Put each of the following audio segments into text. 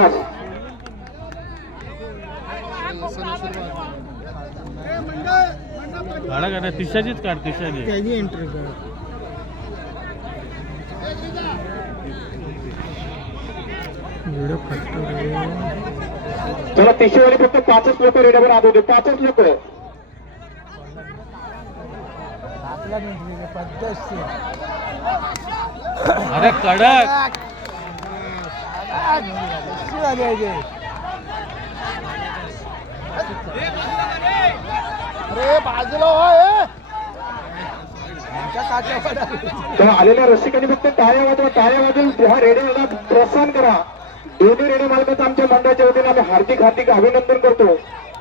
खास. काढा का तिशाचीच काढ तिशाची त्याची एंट्री कर. व्हिडिओ फटतो रे. चला तिशेवाली फक्त 5च लोक रेड्यावर आत होते. 5च लोक. अरे कडक अरे बाजूला होय. तेव्हा आलेल्या रसिकांनी फक्त टाळ्या वाजवा. टाळ्या वाजवून ह्या रेड्याला प्रोत्साहन करा. दोन्ही रेडे मालकाचं आमच्या मंडळाच्या वतीने आम्ही हार्दिक हार्दिक अभिनंदन करतो.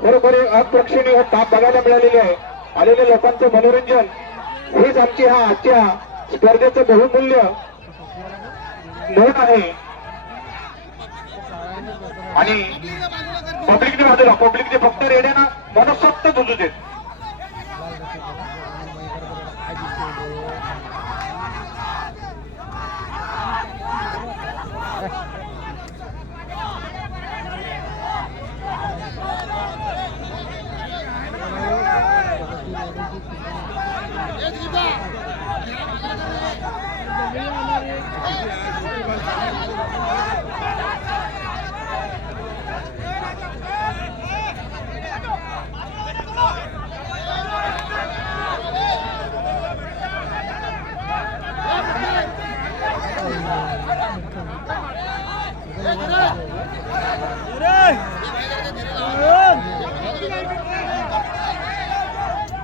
खरोखर अप्रक्षणीय ताप बघायला मिळालेली आहे. आलेल्या लोकांचं मनोरंजन हेच आमची हा आजच्या स्पर्धेचं बहुमूल्य नोंद आहे. आणि पब्लिकने बाजूला पब्लिकने फक्त रेड्यांना मनसोक्त झुंजू देत.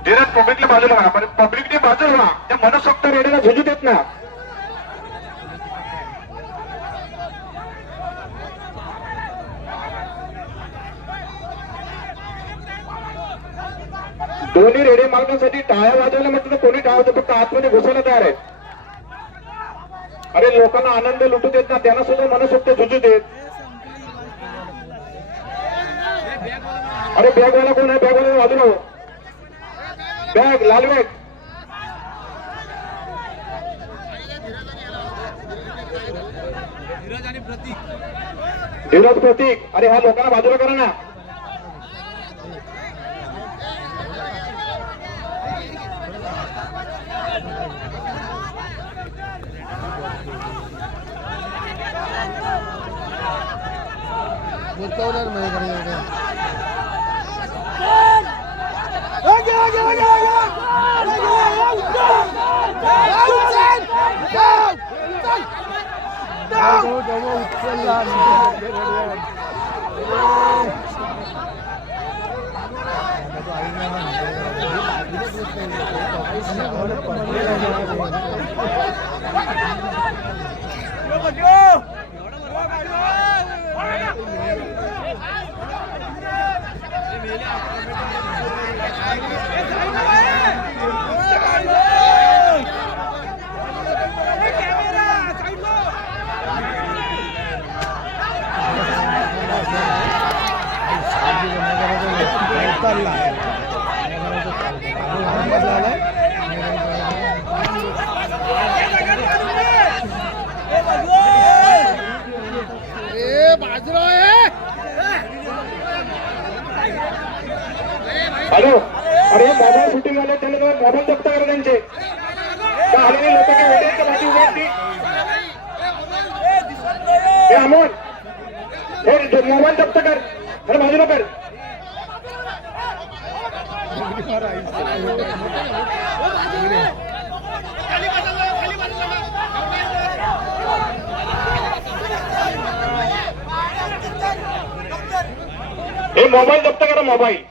धीरज पब्लिकला बाजूला व्हा. पब्लिकने बाजूला व्हा. त्या मनसोक्त रेड्याला झुंजू देत ना. दोन्ही रेडे मालकांसाठी टाळ्या वाजवायला म्हटलं तर कोणी टाळतं. फक्त आतमध्ये घुसायला तयार आहे. अरे लोकांना आनंद लुटू देत ना. त्यांना सुद्धा मनसोक्त झुंजू देत. अरे बॅगवाला कोण आहे? बॅगवाला बाजूला हो. बॅग लाल बॅग. धीरज प्रतीक. अरे ह्या लोकांना बाजूला करा ना. हॅलो. अरे मोबाईल शूटिंग आले त्याला मोबाईल जप्त करा त्यांचे. आलेले लोक काही वेळेच्या भाजी उभारती. हे अमोल हे मोबाईल जप्त कर. अरे बाजूला कर. हे मोबाईल जप्त करा. मोबाईल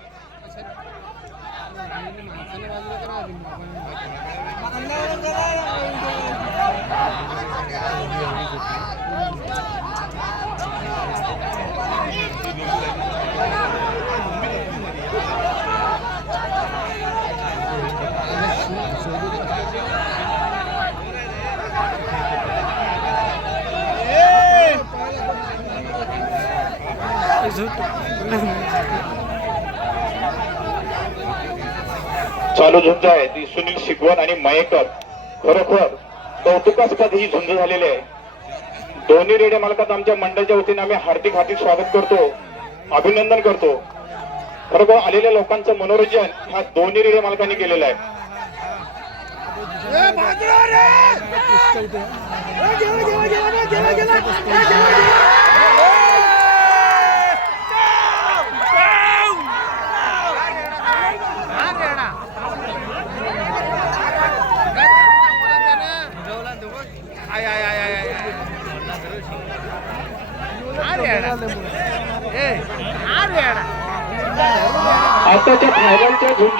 चालू झुंज आहे ती सुनील शिकवण आणि मयेकर. खरोखर कौतुकास्पद ही झुंज झालेली आहे. दोन्ही रेडे मालकात आमच्या मंडळाच्या वतीने आम्ही हार्दिक हार्दिक स्वागत करतो, अभिनंदन करतो. खरोखर आलेल्या लोकांचं मनोरंजन ह्या दोन्ही रेडे मालकांनी केलेलं आहे. आताच्या फायनलच्या